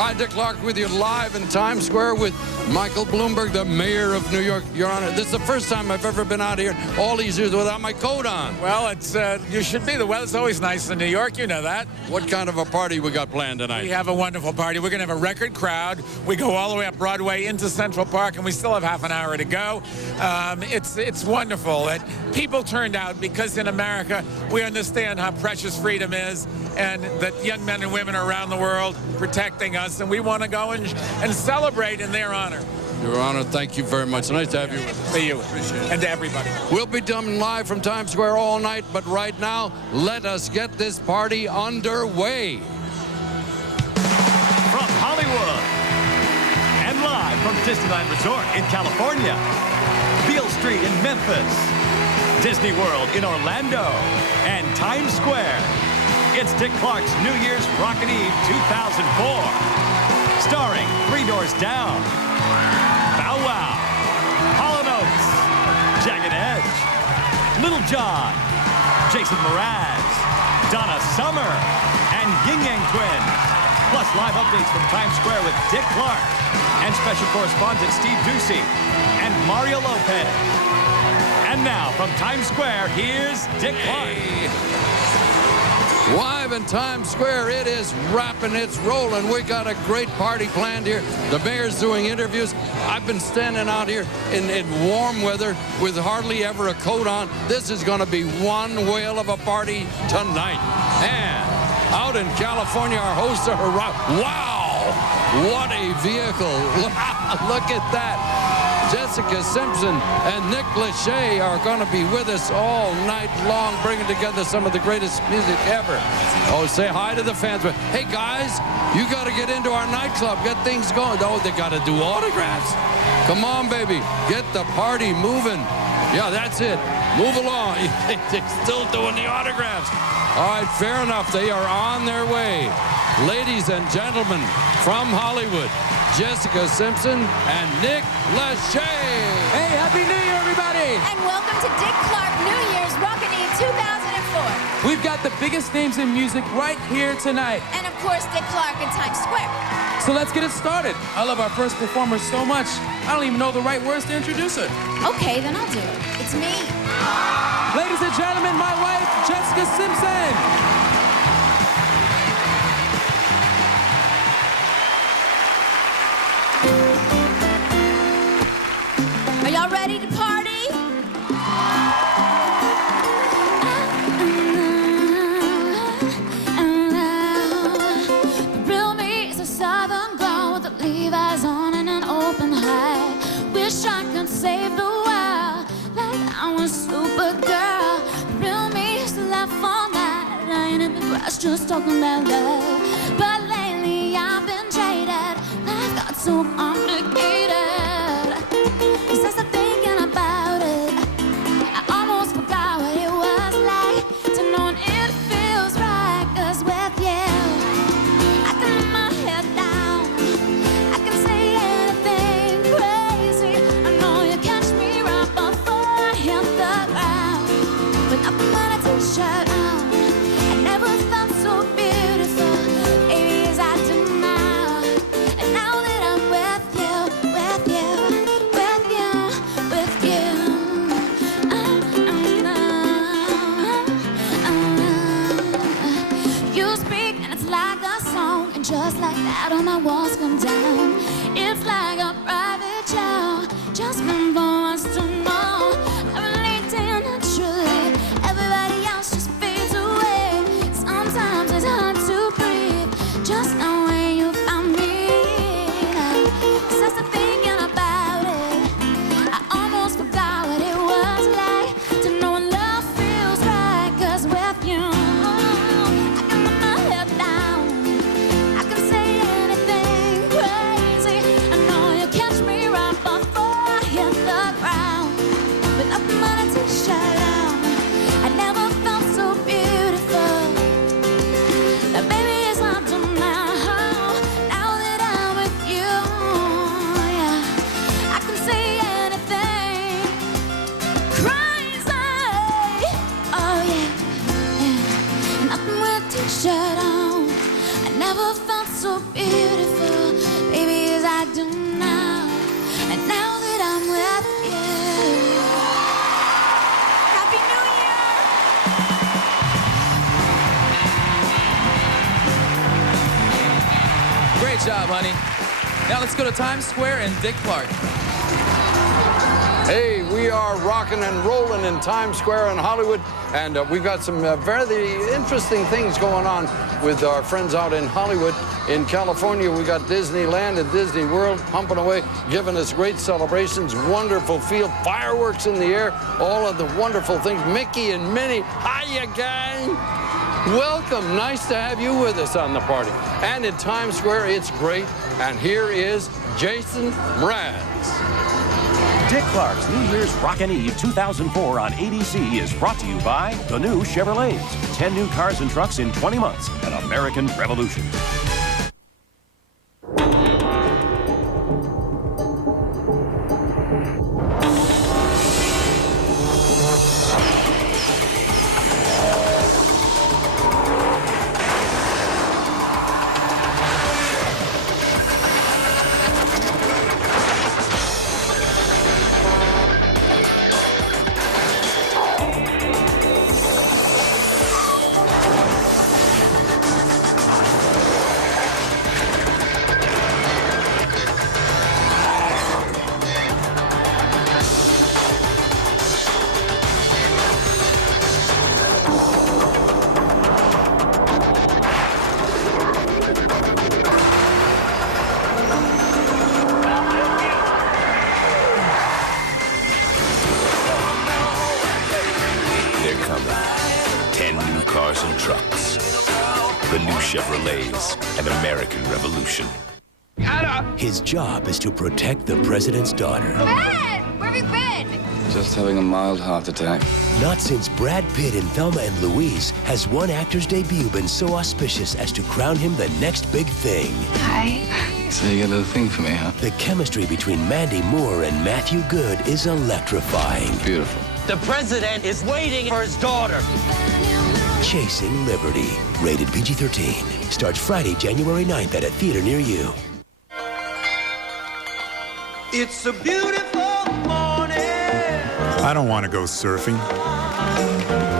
Hi, Dick Clark with you live in Times Square with Michael Bloomberg, the mayor of New York. Your Honor, this is the first time I've ever been out here all these years without my coat on. Well, it's you should be. The weather's always nice in New York. You know that. What kind of a party we got planned tonight? We have a wonderful party. We're going to have a record crowd. We go all the way up Broadway into Central Park, and we still have half an hour to go. It's wonderful that people turned out because in America we understand how precious freedom is, and that young men and women are around the world protecting us, and we want to go and celebrate in their honor. Your Honor, thank you very much. Nice to have you with us. For you. Appreciate it. And to everybody. We'll be done live from Times Square all night, but right now, let us get this party underway. From Hollywood and live from Disneyland Resort in California, Beale Street in Memphis, Disney World in Orlando, and Times Square. It's Dick Clark's New Year's Rockin' Eve 2004. Starring Three Doors Down, Bow Wow, Hall & Oates, Jagged Edge, Little John, Jason Mraz, Donna Summer, and Ying Yang Twins. Plus live updates from Times Square with Dick Clark and special correspondent Steve Ducey and Mario Lopez. And now from Times Square, here's Dick Clark. Live in Times Square, it is rapping, it's rolling. We got a great party planned here. The mayor's doing interviews. I've been standing out here in warm weather with hardly ever a coat on. This is going to be one whale of a party tonight. And out in California, our hosts are wow, what a vehicle. Look at that. Jessica Simpson and Nick Lachey are going to be with us all night long, bringing together some of the greatest music ever. Oh, say hi to the fans. But hey, guys, you got to get into our nightclub, get things going. Oh, they got to do autographs. Come on, baby, get the party moving. Yeah, that's it. Move along. They're still doing the autographs. All right, fair enough. They are on their way. Ladies and gentlemen, from Hollywood, Jessica Simpson and Nick Lachey. Hey, Happy New Year, everybody! And welcome to Dick Clark New Year's Rockin' Eve 2004. We've got the biggest names in music right here tonight. And of course, Dick Clark in Times Square. So let's get it started. I love our first performer so much, I don't even know the right words to introduce her. Okay, then I'll do it. It's me. Ladies and gentlemen, my wife, Jessica Simpson. Are y'all ready to party? The real me is a southern girl with the Levi's on and an open heart. Wish I could save the world like I was Supergirl. The real me is to laugh all night, lying in the grass just talking about love. But lately I've been jaded, life got so complicated. Just like that, all my walls come down. It's like a private show, just meant for us to know. I relate to you naturally, everybody else just fades away. Sometimes it's hard to breathe, just know where you found me. Since I'm thinking about it, I almost forgot what it was like to know when love feels right. 'Cause with you, I can put my head down. Shirt on, I never felt so beautiful. Great job, honey. Now let's go to Times Square and Dick Clark. Hey, we are rocking and rolling in Times Square in Hollywood, and we've got some very interesting things going on with our friends out in Hollywood. In California, we got Disneyland and Disney World pumping away, giving us great celebrations, wonderful field, fireworks in the air, all of the wonderful things. Mickey and Minnie, hiya, gang! Welcome, nice to have you with us on the party. And in Times Square, it's great, and here is Jason Mraz. Dick Clark's New Year's Rockin' Eve 2004 on ABC is brought to you by the new Chevrolets. 10 new cars and trucks in 20 months. An American Revolution. Cars and trucks. The new Chevrolets, an American Revolution. His job is to protect the president's daughter. Dad, where have you been? Just having a mild heart attack. Not since Brad Pitt in Thelma and Louise has one actor's debut been so auspicious as to crown him the next big thing. Hi. So you got a little thing for me, huh? The chemistry between Mandy Moore and Matthew Good is electrifying. Beautiful. The president is waiting for his daughter. Chasing Liberty, rated PG-13. Starts Friday, January 9th at a theater near you. It's a beautiful morning. I don't want to go surfing,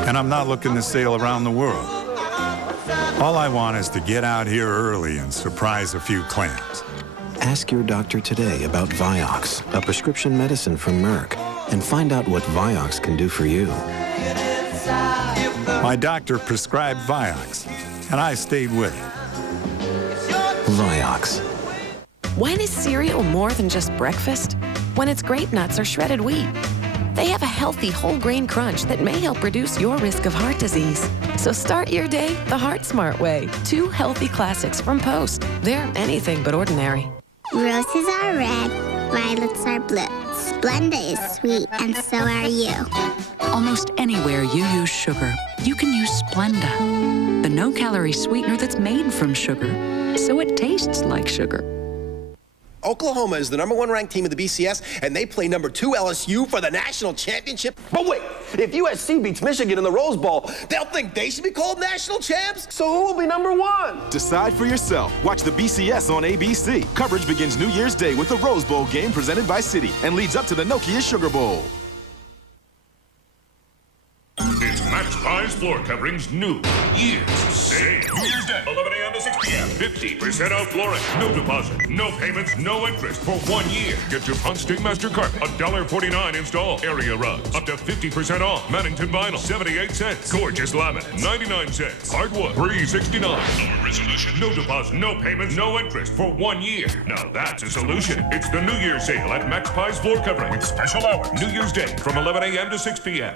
and I'm not looking to sail around the world. All I want is to get out here early and surprise a few clams. Ask your doctor today about Vioxx, a prescription medicine from Merck, and find out what Vioxx can do for you. My doctor prescribed Vioxx, and I stayed with it. Vioxx. When is cereal more than just breakfast? When it's grape nuts or shredded wheat. They have a healthy whole grain crunch that may help reduce your risk of heart disease. So start your day the Heart Smart way. 2 healthy classics from Post. They're anything but ordinary. Roses are red, violets are blue. Splenda is sweet, and so are you. Almost anywhere you use sugar, you can use Splenda, the no-calorie sweetener that's made from sugar, so it tastes like sugar. Oklahoma is the #1 ranked team of the BCS, and they play #2 LSU for the national championship. But wait, if USC beats Michigan in the Rose Bowl, they'll think they should be called national champs? So who will be #1? Decide for yourself. Watch the BCS on ABC. Coverage begins New Year's Day with the Rose Bowl game presented by Citi and leads up to the Nokia Sugar Bowl. It's Max Pie's floor coverings New Year's Sale. New Year's Day, 11 a.m. to 6 p.m. 50% off flooring. No deposit, no payments, no interest for 1 year. Get your Front Stickmaster carpet, $1.49 install. Area rugs, up to 50% off. Mannington vinyl, 78 cents. Gorgeous laminate, 99 cents. Hardwood, $3.69. Lower resolution, no deposit, no payments, no interest for 1 year. Now that's a solution. It's the New Year's Sale at Max Pie's floor covering with special hours. New Year's Day from 11 a.m. to 6 p.m.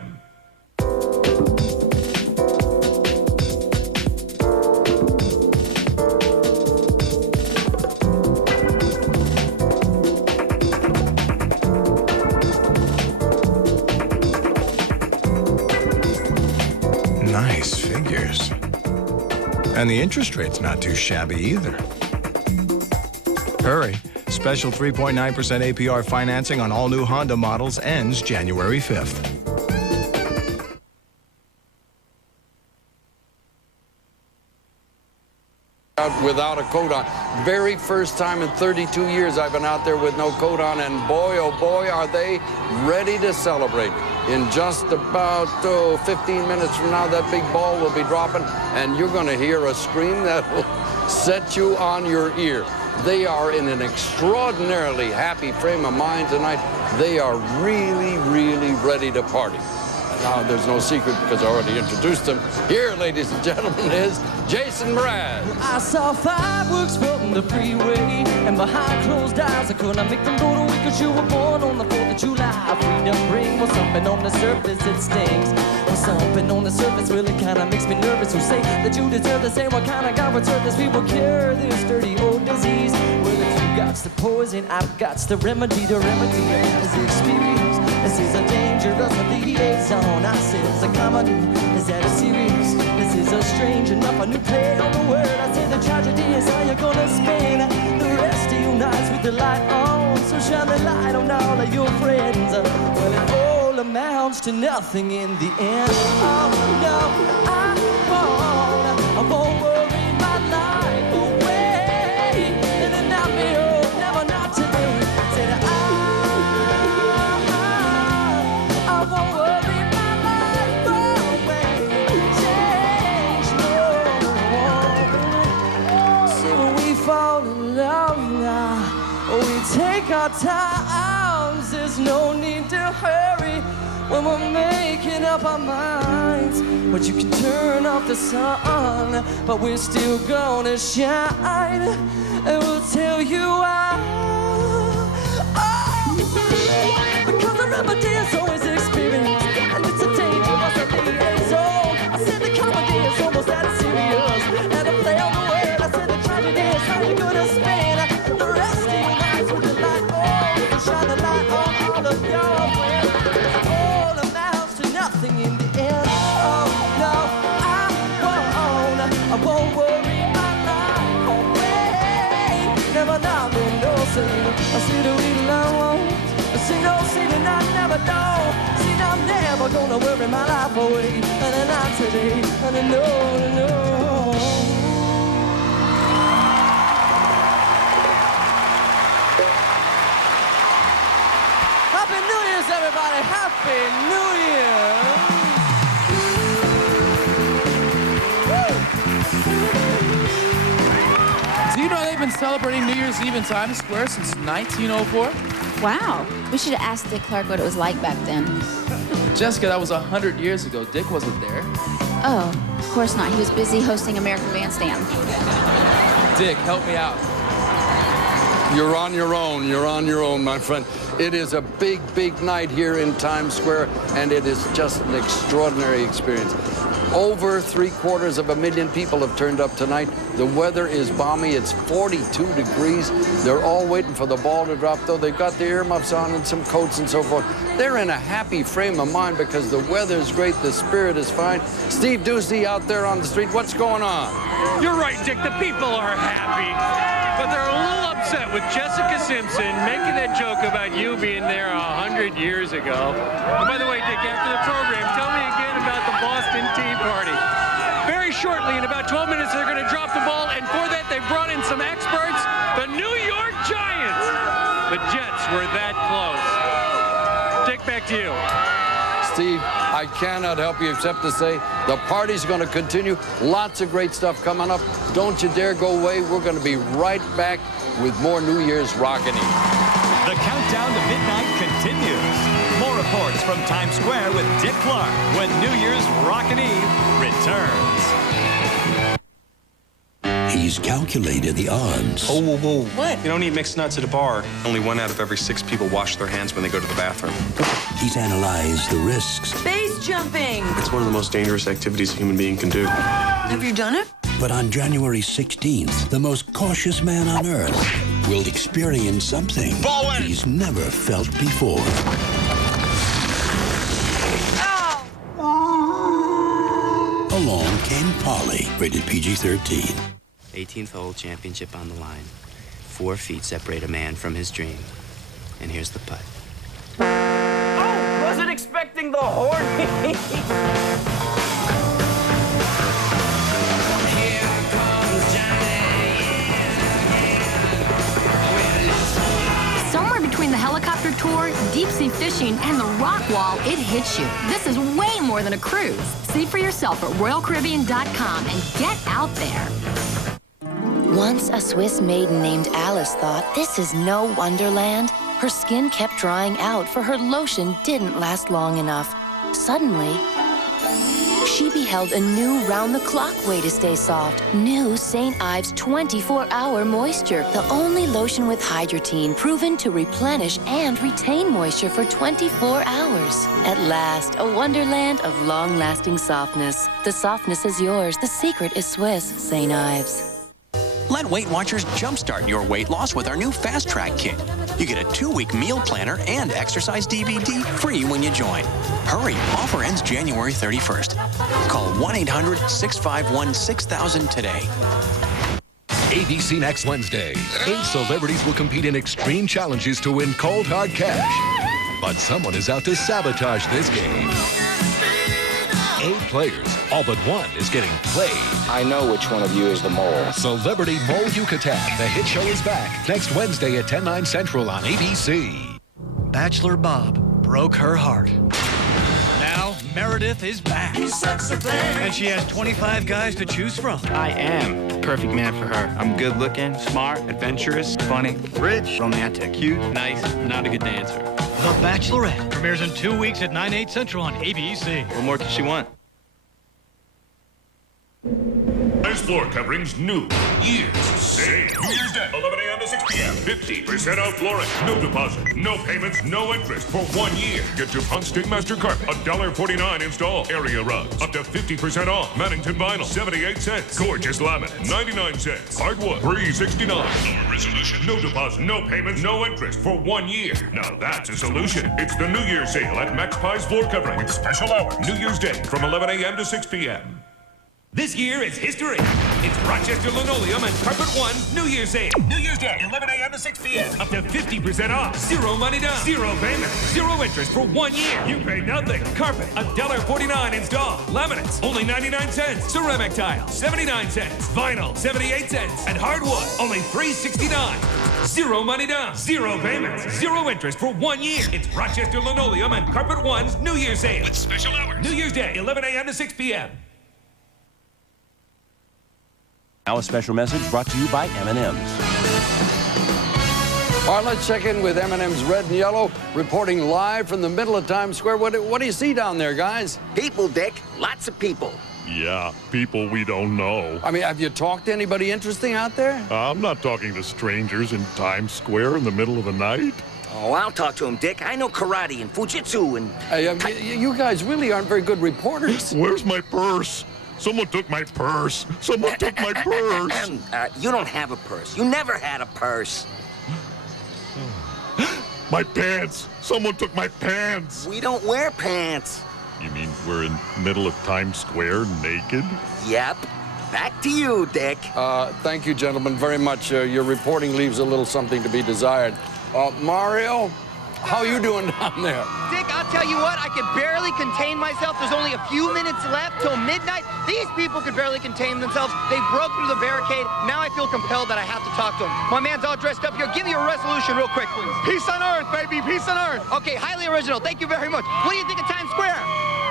Nice figures. And the interest rate's not too shabby either. Hurry. Special 3.9% APR financing on all new Honda models ends January 5th. Without a coat on. Very first time in 32 years I've been out there with no coat on, and boy, oh boy, are they ready to celebrate. In just about 15 minutes from now, that big ball will be dropping, and you're going to hear a scream that will set you on your ear. They are in an extraordinarily happy frame of mind tonight. They are really, really ready to party. Now, there's no secret because I already introduced them. Here, ladies and gentlemen, is Jason Mraz. I saw fireworks from the freeway, and behind closed eyes, I could not make them go to work because you were born on the 4th of July. Freedom ring was something on the surface, it stings. Well, something on the surface really kind of makes me nervous. Who say that you deserve the same? What kind of God would serve this? We will cure this dirty old disease. Well, if you got the poison, I've got the remedy. The remedy is the experience. This is a dangerous liaison. I said it's a comedy. Is that a serious? This is a strange enough, a new play on the word. I said the tragedy is how you're gonna spend the rest of your nights with the light on. So shine the light on all of your friends. Well, it all amounts to nothing in the end. Oh no, I won't worry my life away. And then I'll be old, never not today. Said I won't worry my life away. Change no. So when we fall in love now, we take our times. There's no need to hurry when we're making up our minds. But you can turn off the sun, but we're still gonna shine. And we'll tell you why. Oh, because the remedy is always experience, and it's a dangerous liaison. I said the comedy is almost that serious, and a play on the word. I said the tragedy is how you're gonna spend the rest of your lives with the light on. You shine the light on all of your friends. It all amounts to nothing in the end. Oh no, I won't worry my life away. Never not been no sin. I see the reason I won't. I see no sin and I never know. See, I'm never gonna worry my life away. And then not today. And then no. Happy New Year's, everybody! Happy New Year! Do you know they've been celebrating New Year's Eve in Times Square since 1904? Wow. We should have asked Dick Clark what it was like back then. Jessica, that was 100 years ago. Dick wasn't there. Oh, of course not. He was busy hosting American Bandstand. Dick, help me out. You're on your own. You're on your own, my friend. It is a big, big night here in Times Square, and it is just an extraordinary experience. Over 750,000 people have turned up tonight. The weather is balmy. It's 42 degrees. They're all waiting for the ball to drop, though. They've got their earmuffs on and some coats and so forth. They're in a happy frame of mind because the weather's great, the spirit is fine. Steve Ducey out there on the street, what's going on? You're right, Dick. The people are happy, but they're a little upset with Jessica Simpson making that joke about you being there 100 years ago. And by the way, Dick, after the program, tell me again about the Boston Tea Party. Very shortly, in about 12 minutes, they're going to drop the ball, and for that, they've brought in some experts, the New York Giants. The Jets were that close. Dick, back to you. Steve, I cannot help you except to say the party's going to continue. Lots of great stuff coming up. Don't you dare go away. We're going to be right back with more New Year's Rockin' Eve. The countdown to midnight continues. More reports from Times Square with Dick Clark when New Year's Rockin' Eve returns. He's calculated the odds. Oh, whoa, whoa. What? You don't eat mixed nuts at a bar. Only 1 out of every 6 people wash their hands when they go to the bathroom. He's analyzed the risks. Base jumping. It's one of the most dangerous activities a human being can do. Have you done it? But on January 16th, the most cautious man on Earth will experience something he's never felt before. Along came Polly, rated PG-13. 18th hole championship on the line. 4 feet separate a man from his dream. And here's the putt. Oh, wasn't expecting the horny. Somewhere between the helicopter tour, deep sea fishing, and the rock wall, it hits you. This is way more than a cruise. See for yourself at RoyalCaribbean.com and get out there. Once a Swiss maiden named Alice thought, this is no wonderland. Her skin kept drying out, for her lotion didn't last long enough. Suddenly, she beheld a new round-the-clock way to stay soft. New St. Ives 24-hour moisture. The only lotion with hydratine proven to replenish and retain moisture for 24 hours. At last, a wonderland of long-lasting softness. The softness is yours. The secret is Swiss St. Ives. Let Weight Watchers jumpstart your weight loss with our new Fast Track Kit. You get a 2-week meal planner and exercise DVD free when you join. Hurry, offer ends January 31st. Call 1-800-651-6000 today. ABC next Wednesday. 8 celebrities will compete in extreme challenges to win cold hard cash. But someone is out to sabotage this game. 8 players, all but one is getting played. I know which one of you is the mole. Celebrity Mole Yucatan, the hit show is back next Wednesday at 10/9 Central on ABC. Bachelor Bob broke her heart. Now Meredith is back. And she has 25 guys to choose from. I am the perfect man for her. I'm good looking, smart, adventurous, funny, rich, romantic, cute, nice, not a good dancer. The Bachelorette premieres in 2 weeks at 9/8 Central on ABC. What more could she want? Floor coverings new. Year's sale. New Year's Day, 11 a.m. to 6 p.m. 50% off flooring. No deposit, no payments, no interest for 1 year. Get your Punk Stickmaster carpet, $1.49 install. Area rugs, up to 50% off. Mannington vinyl, 78 cents. Gorgeous laminate, 99 cents. Hardwood, $3.69. No resolution, no deposit, no payments, no interest for 1 year. Now that's a solution. It's the New Year's sale at Max Pie's Floor Covering with special hours. New Year's Day from 11 a.m. to 6 p.m. This year is history. It's Rochester Linoleum and Carpet One's New Year's Sale. New Year's Day, 11 a.m. to 6 p.m. Up to 50% off. Zero money down. Zero payment. Zero interest for 1 year. You pay nothing. Carpet, $1.49 install. Laminates, only 99 cents. Ceramic tile, 79 cents. Vinyl, 78 cents. And hardwood, only $3.69. Zero money down. Zero payments. Zero interest for 1 year. It's Rochester Linoleum and Carpet One's New Year's Sale. With special hours. New Year's Day, 11 a.m. to 6 p.m. Now a special message brought to you by M&M's. All right, let's check in with M&M's Red and Yellow, reporting live from the middle of Times Square. What do you see down there, guys? People, Dick. Lots of people. Yeah, people we don't know. I mean, have you talked to anybody interesting out there? I'm not talking to strangers in Times Square in the middle of the night. Oh, I'll talk to him, Dick. I know karate and fujitsu and... You guys really aren't very good reporters. Where's my purse? Someone took my purse. Someone took my purse. You don't have a purse. You never had a purse. My pants. Someone took my pants. We don't wear pants. You mean we're in middle of Times Square naked? Yep. Back to you, Dick. Thank you, gentlemen, very much. Your reporting leaves a little something to be desired. Mario, how you doing down there? Dick, I'll tell you what, I can barely contain myself. There's only a few minutes left till midnight. These people could barely contain themselves. They broke through the barricade. Now I feel compelled that I have to talk to them. My man's all dressed up here. Give me a resolution real quick, please. Peace on Earth, baby. Peace on Earth. Okay, highly original. Thank you very much. What do you think of Times Square?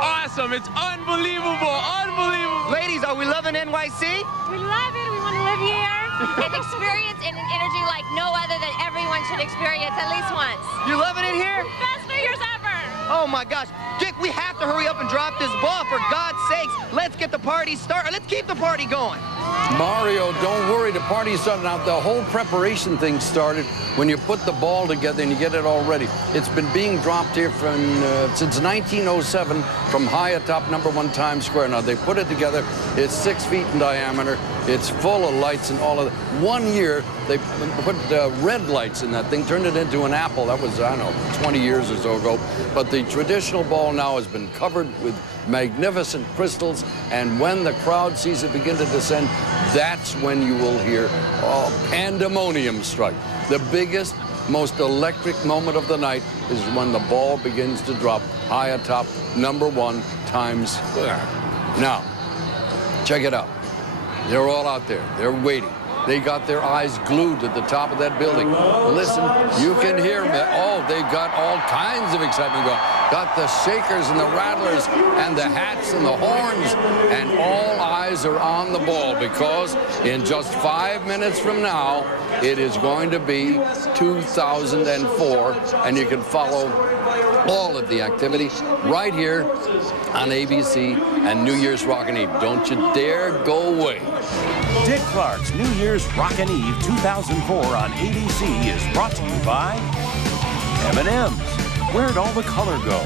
Awesome. It's unbelievable. Unbelievable. Ladies, are we loving NYC? We love it. We want to live here and experience an energy like no other that everyone should experience at least once. You loving it here? Best New Year's ever. Oh my gosh. Dick, we have to hurry up and drop this ball, for God's sakes. Let's get the party started. Let's keep the party going. Mario, don't worry. The party's starting out. The whole preparation thing started when you put the ball together and you get it all ready. It's been being dropped here since 1907 from high atop #1 Times Square. Now, they put it together. It's 6 feet in diameter. It's full of lights and all of that. 1 year, they put red lights in that thing, turned it into an apple. That was, I don't know, 20 years or so ago. But the traditional ball now has been covered with magnificent crystals, and when the crowd sees it begin to descend, that's when you will hear pandemonium strike. The biggest, most electric moment of the night is when the ball begins to drop high atop #1 Times Square. Now, check it out. They're all out there. They're waiting. They got their eyes glued to the top of that building. Listen, you can hear them. Oh, they've got all kinds of excitement going. Got the shakers and the rattlers and the hats and the horns, and all eyes eyes are on the ball because in just 5 minutes from now, it is going to be 2004, and you can follow all of the activity right here on ABC and New Year's Rockin' Eve. Don't you dare go away. Dick Clark's New Year's Rockin' Eve 2004 on ABC is brought to you by M&M's. Where'd all the color go?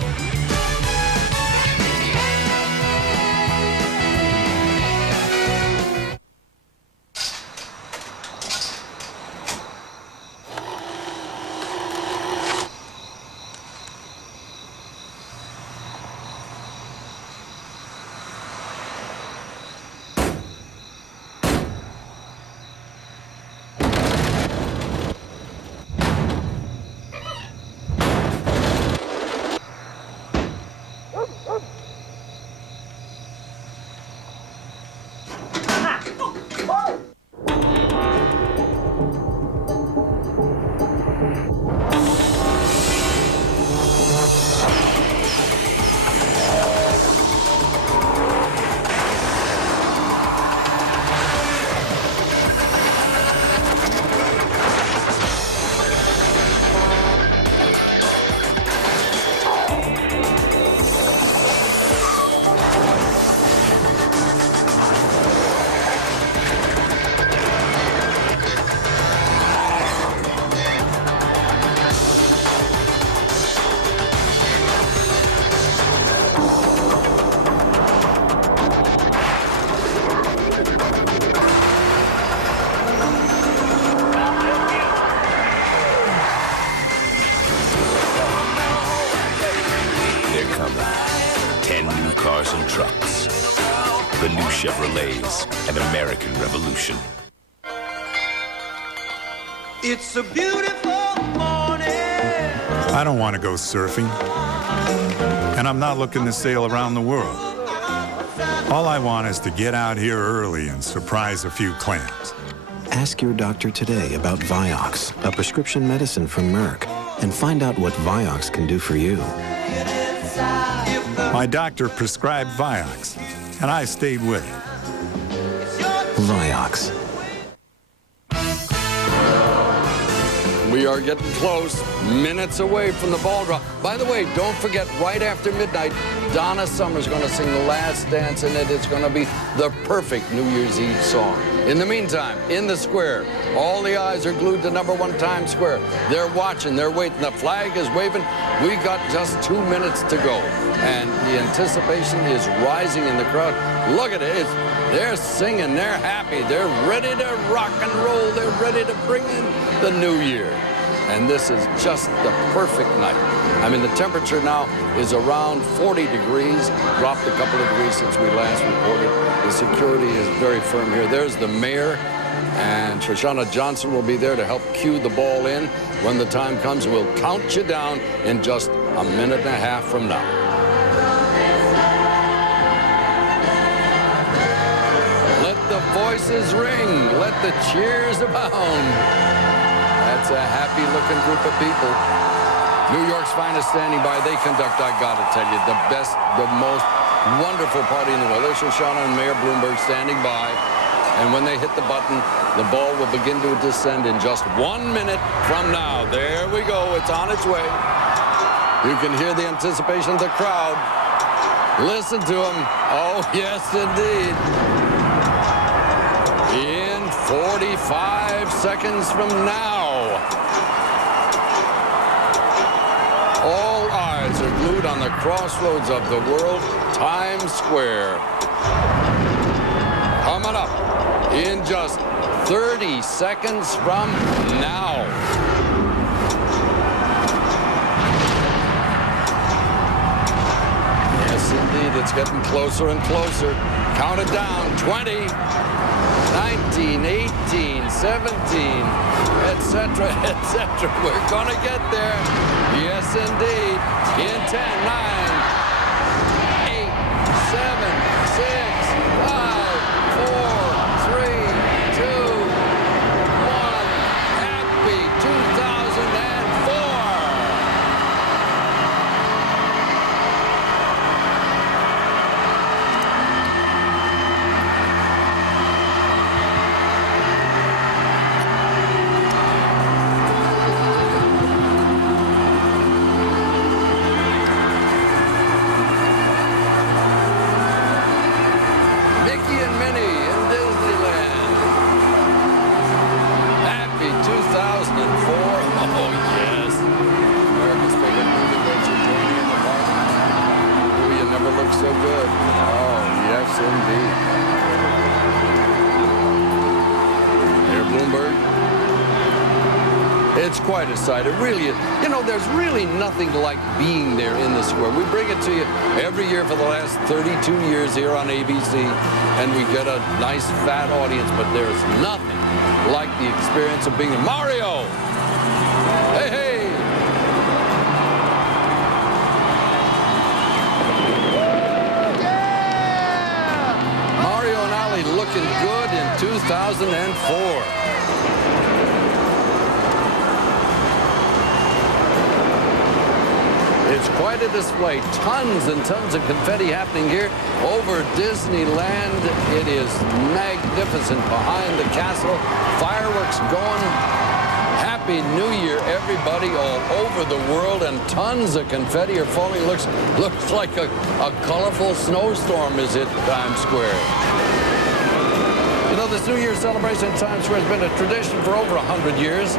The new Chevrolets, an American revolution. It's a beautiful morning. I don't want to go surfing, and I'm not looking to sail around the world. All I want is to get out here early and surprise a few clams. Ask your doctor today about Vioxx, a prescription medicine from Merck, and find out what Vioxx can do for you. My doctor prescribed Vioxx, and I stayed with it. Vioxx. We are getting close, minutes away from the ball drop. By the way, don't forget, right after midnight, Donna Summer's going to sing The Last Dance, and it's going to be the perfect New Year's Eve song. In the meantime, in the square, all the eyes are glued to #1 Times Square. They're watching, they're waiting. The flag is waving. We got just 2 minutes to go, and the anticipation is rising in the crowd. Look at it. They're singing, they're happy, they're ready to rock and roll, they're ready to bring in the new year. And this is just the perfect night. I mean, the temperature now is around 40 degrees, dropped a couple of degrees since we last reported. The security is very firm here. There's the mayor, and Shoshana Johnson will be there to help cue the ball in. When the time comes, we'll count you down in just a minute and a half from now. The voices ring. Let the cheers abound. That's a happy-looking group of people. New York's finest standing by. They conduct, I gotta tell you, the best, the most wonderful party in the world. There's Shoshana and Mayor Bloomberg standing by. And when they hit the button, the ball will begin to descend in just 1 minute from now. There we go. It's on its way. You can hear the anticipation of the crowd. Listen to them. Oh, yes, indeed. In 45 seconds from now, all eyes are glued on the crossroads of the world, Times Square. Coming up in just 30 seconds from now. Yes, indeed, it's getting closer and closer. Count it down, 20. 19, 18, 17, etc., etc. We're going to get there. Yes, indeed. In 10, 9, 8, 7, 6, 5, 4, 3, 2, 1. Happy 2004. Oh, yes. America's favorite newlyweds are joining in the party. Oh, you never look so good. Oh, yes, indeed. Mayor Bloomberg. It's quite a sight. It really is. You know, there's really nothing like being there in the square. We bring it to you every year for the last 32 years here on ABC, and we get a nice, fat audience, but there's nothing like the experience of being in Mario. Hey, hey. Mario and Ali looking good in 2004. It's quite a display. Tons and tons of confetti happening here over Disneyland. It is magnificent behind the castle. Fireworks going. Happy New Year, everybody all over the world, and tons of confetti are falling. Looks like a colorful snowstorm is hit Times Square. You know, this New Year's celebration in Times Square has been a tradition for over 100 years.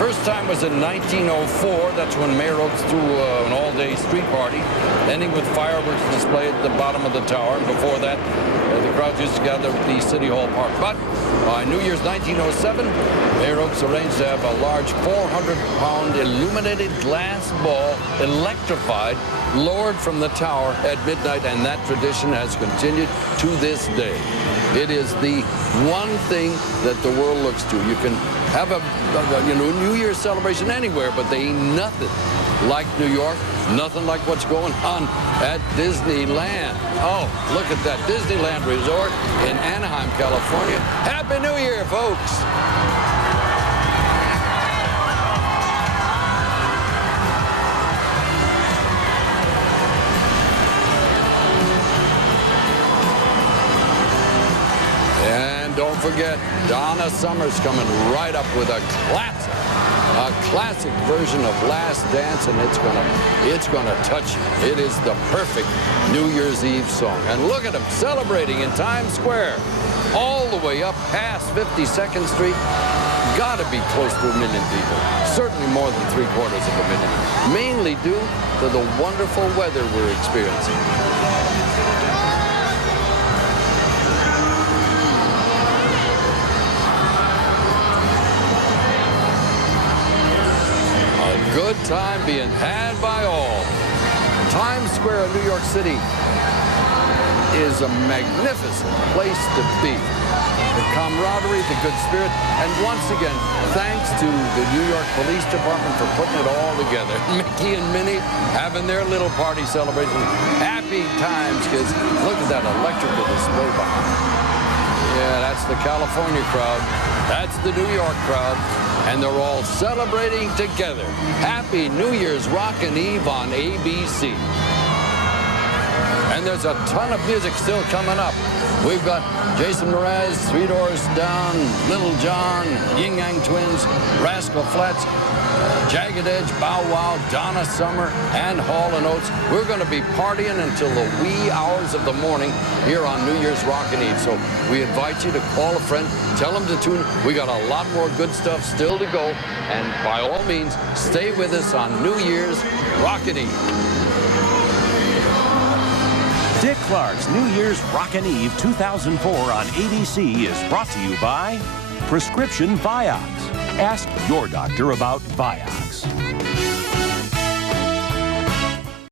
First time was in 1904. That's when Mayor Oaks threw an all-day street party, ending with fireworks display at the bottom of the tower. And before that, the crowds used to gather at the City Hall Park. But by New Year's 1907, Mayor Oaks arranged to have a large 400-pound illuminated glass ball, electrified, lowered from the tower at midnight, and that tradition has continued to this day. It is the one thing that the world looks to. You can have a New Year's celebration anywhere, but they ain't nothing like New York, nothing like what's going on at Disneyland. Oh, look at that Disneyland Resort in Anaheim, California. Happy New Year, folks. Don't forget, Donna Summer's coming right up with a classic version of Last Dance, and it's gonna touch you. It is the perfect New Year's Eve song. And look at them celebrating in Times Square, all the way up past 52nd Street. Gotta be close to 1 million people. Certainly more than 3/4 of a million. Mainly due to the wonderful weather we're experiencing. Good time being had by all. Times Square in New York City is a magnificent place to be. The camaraderie, the good spirit, and once again, thanks to the New York Police Department for putting it all together. Mickey and Minnie having their little party celebration. Happy times, kids. Look at that electrical display behind. Yeah, that's the California crowd. That's the New York crowd. And they're all celebrating together. Happy New Year's Rockin' Eve on ABC. And there's a ton of music still coming up. We've got Jason Mraz, Three Doors Down, Little John, Yin Yang Twins, Rascal Flatts, Jagged Edge, Bow Wow, Donna Summer, and Hall & Oates. We're going to be partying until the wee hours of the morning here on New Year's Rockin' Eve. So we invite you to call a friend, tell them to tune. We got a lot more good stuff still to go. And by all means, stay with us on New Year's Rockin' Eve. Dick Clark's New Year's Rockin' Eve 2004 on ABC is brought to you by Prescription Vioxx. Ask your doctor about Vioxx.